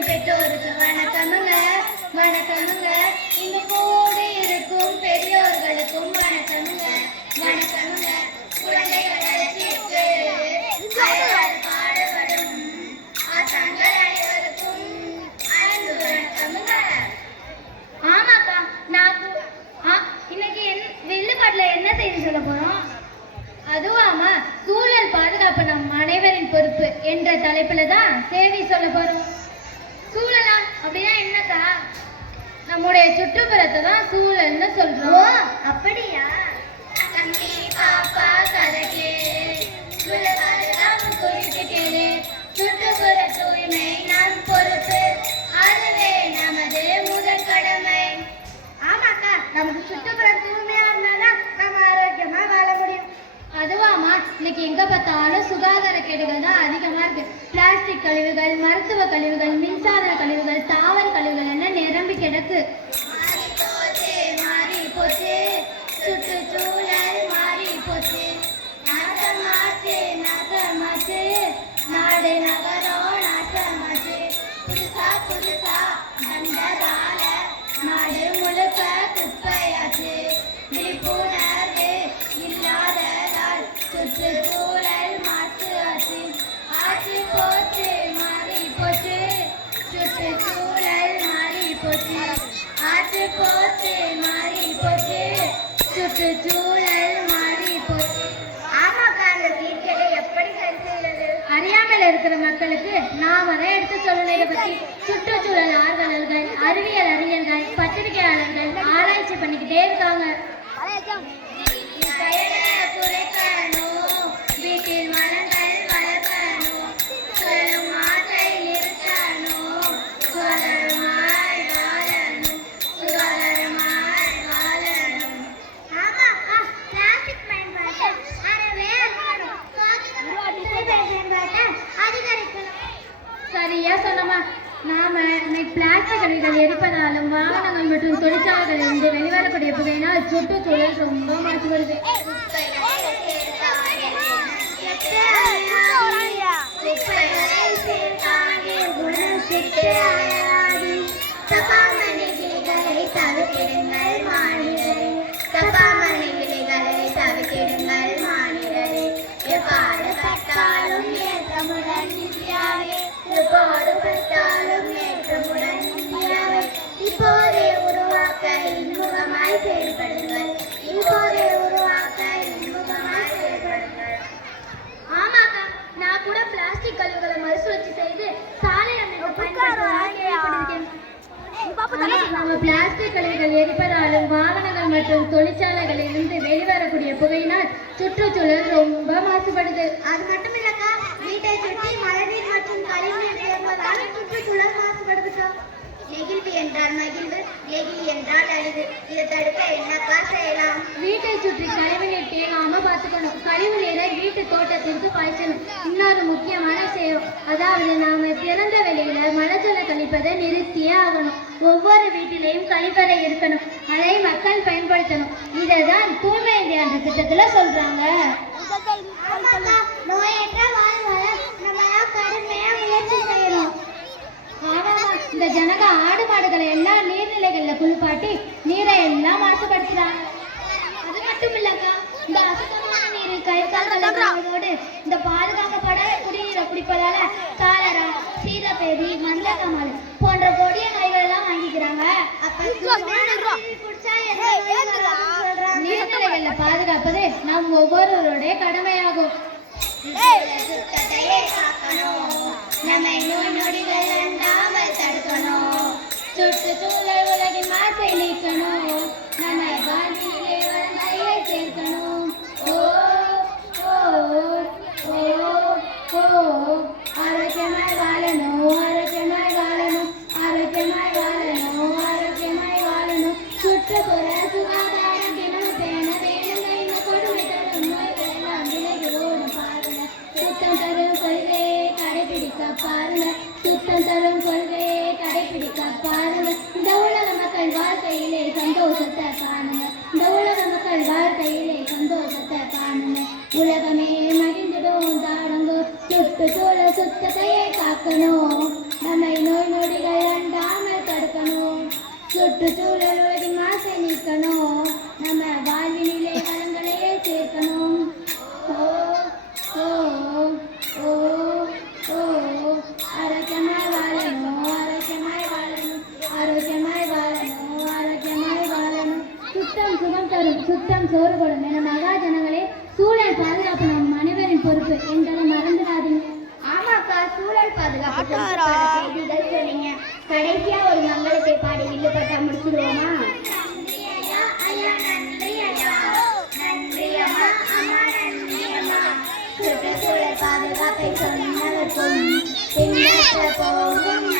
என் பெற்றோருக்கு வணக்கமுங்க வணக்கமுங்க. இங்க கூடி இருக்கும் பெரியோர்களுக்கும் வணக்கமுங்க வணக்கமுங்க. குழந்தைகள் வளர்ச்சிக்கு பாடுபடும் தங்கள் அனைவருக்கும் அன்பு வணக்கமுங்க. ஆமாக்கா, நான் இன்னைக்கு வில்லுப்பாட்டுல என்ன செய்தி சொல்ல போறோம்? அதுவாமா, சூழல் பாதுகாப்பு நம் அனைவரின் பொறுப்பு என்ற தலைப்புல தான் செய்தி சொல்ல போறோம். சூழலா அப்படின்னா என்னக்கா? நம்முடைய சுற்றுப்புறத்தை தான் சூழல்னு சொல்றோம். அப்படியா? தம்பி பாப்பா கதகே சூழல் பாதுகாப்பு குறித்து கேளு. சுற்றுப்புற தூய்மை நம் பொறுப்பு, அதுவே நமது முதல் கடமை. ஆமாக்கா, நமக்கு சுற்றுப்புறம் தூய்மையா இருந்தாதான் நம்ம ஆரோக்கியமா வாழ முடியும். அதுவாமா, இன்னைக்கு எங்க பார்த்தாலும் சுகாதார கேடுகள் தான் அதிகமா இருக்கு. பிளாஸ்டிக் கழிவுகள், மருத்துவ கழிவுகள், மின்சார கழிவுகள், தாவர கழிவுகள் எல்லாம் நிரம்பி கிடக்கு. மாறி போச்சு சுற்றுச்சூழல், மாறி போச்சு நாசமாச்சு நாசமாச்சு, நாடு நகரம் நாசமாச்சு. புதுசா புதுசா வந்ததால நாடு முழுக்க குப்பையாச்சு. விழிப்புணர்வு இல்லாததால் சுற்றுச்சூழல் மாசு ஆச்சு. ஆச்சு போச்சு மாறி போச்சு சுற்றுச்சூழல், மாறி போச்சு. ஆச்சு போச்சு மாறி போச்சு சுற்றுச்சூழல், மாறி போச்சு. ஆமாக்கா, அந்த சீர்கேடை எப்படி சரி செய்யறது? அறியாமல் இருக்கிற மக்களுக்கு நாம தான் எடுத்து சொல்லணும். இதை பத்தி சுற்றுச்சூழல் ஆர்வலர்கள், அறிவியல் அறிஞர்கள், பத்திரிகையாளர்கள் ஆராய்ச்சி பண்ணிக்கிட்டே இருக்காங்க. குறைக்கணும், வீட்டில் மரங்கள் வளர்க்கணும், சொல்லும் ஆற்றை நிறுத்தணும், சுகாதாரமாய் வாழணும், சுகாதாரமாய் வாழணும். ஆமாக்கா, பிளாஸ்டிக் பயன்பாட்டை அறவே அதிகரிக்கணும். சரியா சொன்னமா. நாம இன்னைக்கு பிளாஸ்டிக் கழிவுகள் எரிப்பதாலும் வாகனங்கள் மற்றும் தொழிற்சாலைகளில் இருந்து வெளிவரக்கூடிய புகையினால் சுற்றுச்சூழல் ரொம்ப மாசுபடுது. தவிர்த்திடுங்கள் மாநிலரே, தப்பாமணி கிளிகளை தவிர்த்திடுங்கள் மாநிலரே. எப்பாடுபட்டாலும் ஏற்றமுடன் இந்தியாவே, எப்பாடுபட்டாலும் ஏற்றமுடன் இந்தியாவை. இப்போதே உருவாக்க இன்முகமாய் செயல்படுங்கள், இப்போதே உருவாக்க இன்முகமாய் செயல்படுங்கள். ஆமாக்கா, நான் கூட பிளாஸ்டிக் கழிவுகளை மறுசுழற்சி செய்து சாலை அமைப்பு பயன்படுத்துகிறேன். நம்ம பிளாஸ்டிக் கழிவுகள் எரிப்பதாலும் வாகனங்கள் மற்றும் தொழிற்சாலைகளில் இருந்து வெளிவரக்கூடிய புகையினால் சுற்றுச்சூழல் ரொம்ப மாசுபடுது. அது மட்டும் இல்லக்கா, வீட்டை சுற்றி மழைநீர் மற்றும் கழிவுநீர் சேர்ப்பதால் சுற்றுச்சூழல் மாசுபடுதுக்கா. நெகிழ்வு என்றால் மகிழ்வு, நெகிழி என்றால் அழிவு. இதை தடுக்க என்னக்கா செய்யலாம்? வீட்டை சுற்றி கழிவு நீர் தேங்காம பார்த்துக்கணும். கழிவு நீரை வீட்டு தோட்டத்திற்கு பாய்ச்சணும். இன்னொரு முக்கியமான விஷயம், அதாவது நாம திறந்த வெளியில மலஜல கழிப்பதை நிறுத்தியே ஆகணும். ஒவ்வொரு வீட்டிலையும் கழிப்பறை இருக்கணும், அதை மக்கள் பயன்படுத்தணும். இதைதான் தூய்மை இந்தியா என்ற திட்டத்துல சொல்றாங்க. நோயற்ற வாழ்வாழ நம்ம கடுமையா முயற்சி செய்யணும். இந்த ஜனக ஆடு மாடுகளை எல்லாம் நீர்நிலைகள்ல குளிப்பாட்டி நீரை எல்லாம் மாசுபடுத்துறாங்க. அது மட்டும் இல்லக்கா, இந்த அசுத்தமான நீரில் கை கால் கலக்கிறதோடு இந்த பாதுகாக்கப்பட குடிநீரை குடிப்பதால காலரா, சீதப்பேதி, மஞ்சக்காமல் போன்ற கொடிய நோய்கள் எல்லாம் வாங்கிக்கிறாங்க. நீர்நிலைகள்ல பாதுகாப்பது நம் ஒவ்வொருவருடைய கடமையாகும். நம்மை நோய் நொடிகள் அண்டாமல் தடுக்கணும், சுற்றுச்சூழல் உலகின் மாசை நீக்கணும், நம்ம வாழ்விலே வளங்களை சேர்க்கணும். ஓ ஓ ஓ ஓ ஆரோக்கியமாய் வாழணும், ஆரோக்கியமாய் வாழணும், ஆரோக்கியமாய் வாழணும், ஆரோக்கியமாய் வாழணும். சுற்றுப்புற சுகாதாரம் தினம் பேண வேணுங்க. இந்த கொடுமை தரும் நோய்கள் எல்லாம் விலகி ஓடும் பாருங்க. சுத்தம் தரும் கொள்கையை கடைபிடிக்க பாருங்க, சுத்தம் தரும் கொள்கையை கடைபிடிக்க பாருங்க. இந்த உலக மக்கள் வாழ்க்கையிலே சந்தோஷத்தை காணுங்க, இந்த உலக மக்கள் வாழ்க்கையிலே சந்தோஷத்தை காணுங்க. உலகமே மகிழ்ந்திடும் தாடங்கோ, சுற்றுச்சூழல் சுத்தத்தையே காக்கணும். நம்மை நோய் நொடி முத்தம் சோறு போடும் என மகாஜனங்களே, சூழல் பாதுகாப்பு நம் அனைவரின் பொறுப்பு என்பதை மறந்துடாதீங்க. ஆமாக்கா, சூழல் பாதுகாப்பு செய்திகள் சொன்னீங்க. கடைசியா ஒரு மங்களத்தை பாடி வில்லுப்பட்டா முடிச்சுடுவோமா? சுற்றுச்சூழல் பாதுகாப்பை சொன்னவர்க்கும் பின்பற்ற போகும்